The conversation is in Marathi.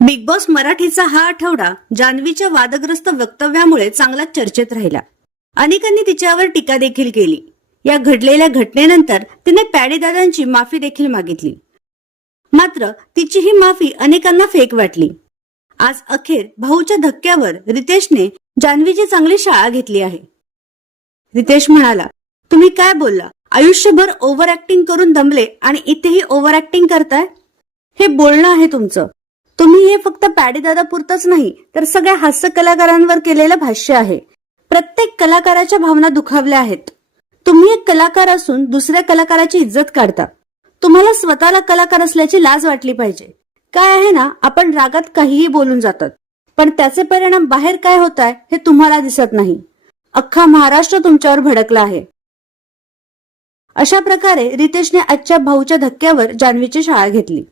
बिग बॉस मराठीचा हा आठवडा जान्हवीच्या वादग्रस्त वक्तव्यामुळे चांगलाच चर्चेत राहिला. अनेकांनी तिच्यावर टीका देखील केली. या घडलेल्या घटनेनंतर तिने पॅडीदादांची माफी देखील मागितली. मात्र तिची ही माफी अनेकांना फेक वाटली. आज अखेर भाऊच्या धक्क्यावर रितेशने जान्हवीची चांगली शाळा घेतली आहे. रितेश म्हणाला तुम्ही काय बोलला? आयुष्यभर ओव्हर ऍक्टिंग करून दमले आणि इथेही ओव्हर ऍक्टिंग करताय? हे बोलणं आहे तुमचं. तुम्ही हे फक्त पॅडीदादा पुरतच नाही तर सगळ्या हास्य कलाकारांवर केलेलं भाष्य आहे. प्रत्येक कलाकाराच्या भावना दुखावल्या आहेत. तुम्ही एक कलाकार असून दुसऱ्या कलाकाराची इज्जत काढता. तुम्हाला स्वतःला कलाकार असल्याची लाज वाटली पाहिजे. काय आहे ना आपण रागात काहीही बोलून जातात. पण त्याचे परिणाम बाहेर काय होत आहे हे तुम्हाला दिसत नाही. अख्खा महाराष्ट्र तुमच्यावर भडकला आहे. अशा प्रकारे रितेशने आजच्या भाऊच्या धक्क्यावर जान्हवीची शाळा घेतली.